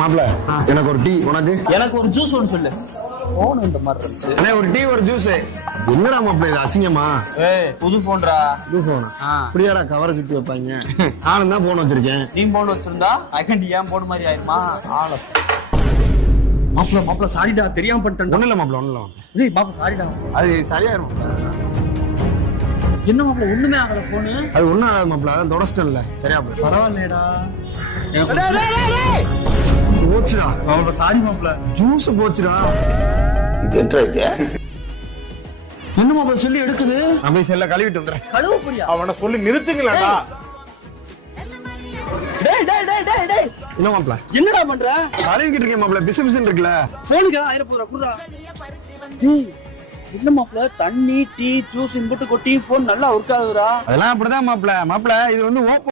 மாப்ள எனக்கு ஒரு டீ, உனக்கு? எனக்கு ஒரு ஜூஸ் ஒன்று சொல்லு. போன் இந்த மாதிரி இருந்துச்சு. அண்ணே ஒரு டீ ஒரு ஜூஸ். என்னடா மாப்ள இது அசிங்கமா? புது போன்டா. புது போனா? இப்படியாடா கவரை சுத்தி வைப்பாங்க? நானும் தான் போன் வச்சிருக்கேன். நீ போன் வச்சிருந்தா ஐகண்டி ஏன் போன் மாதிரி ஆயிருமா? மாப்பிள சாரிடா, தெரியாம பண்ணிட்டேன். ஒண்ணு இல்ல மாப்ள, ஒண்ணு இல்ல. டேய் மாப்பிள சாரிடா. அது சரியாயிரும் மாப்ள. என்ன மாப்பிள ஒண்ணுமே ஆகல போனு? அது ஒண்ணும் ஆகாது மாப்ள, அதான் தொடச்சிட்டேன்ல. சரியா போய் பரவாயில்லையடா. போச்சுடா மாப்பிள, சாரி மாப்பிள. ஜூஸ் போச்சுடா. இது என்ன இது? என்ன மாப்பிள சொல்லி எடுக்குது? நான் போய் செல்ல கழுவிட்டு வந்துடுறேன். கழுவு புரியா? அவனை சொல்லி நிறுத்துங்களா? டேய் டேய் டேய் டேய் டேய். என்ன மாப்ள? என்னடா பண்ற? கழுவிக்கிட்டு இருக்கேன் மாப்ள, பிசு பிசுன்னு இருக்குல்ல. போனுக்கு ஆயிர போறா குடுறா. என்ன மாப்பிள தண்ணி டீ ஜூஸ் இன்புட்டு கொட்டி போன் நல்லா ஒர்க் ஆகுதுடா. அதெல்லாம் அப்படிதான் மாப்ள. மாப்ள இது வந்து